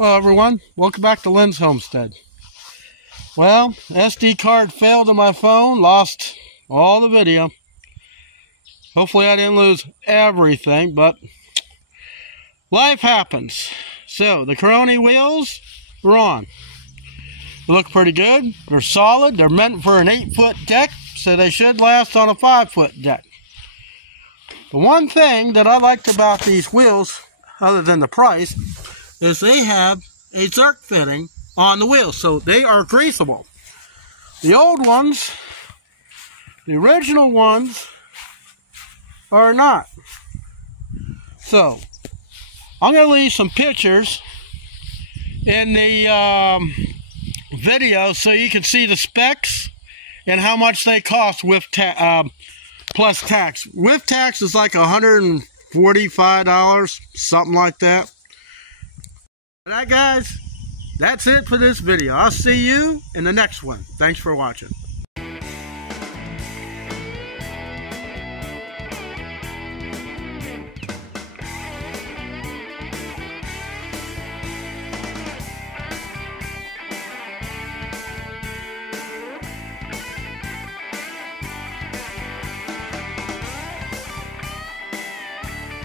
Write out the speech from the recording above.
Hello everyone, welcome back to Lynn's Homestead. Well, SD card failed on my phone, lost all the video. Hopefully I didn't lose everything, but life happens. So, the Caroni wheels are on. They look pretty good, they're solid, they're meant for an 8-foot deck, so they should last on a 5-foot deck. The one thing that I liked about these wheels, other than the price, is they have a zerk fitting on the wheels, so they are greasable. The old ones, the original ones, are not. So, I'm going to leave some pictures in the video so you can see the specs and how much they cost with plus tax. With tax is like $145, something like that. Alright guys, that's it for this video. I'll see you in the next one. Thanks for watching.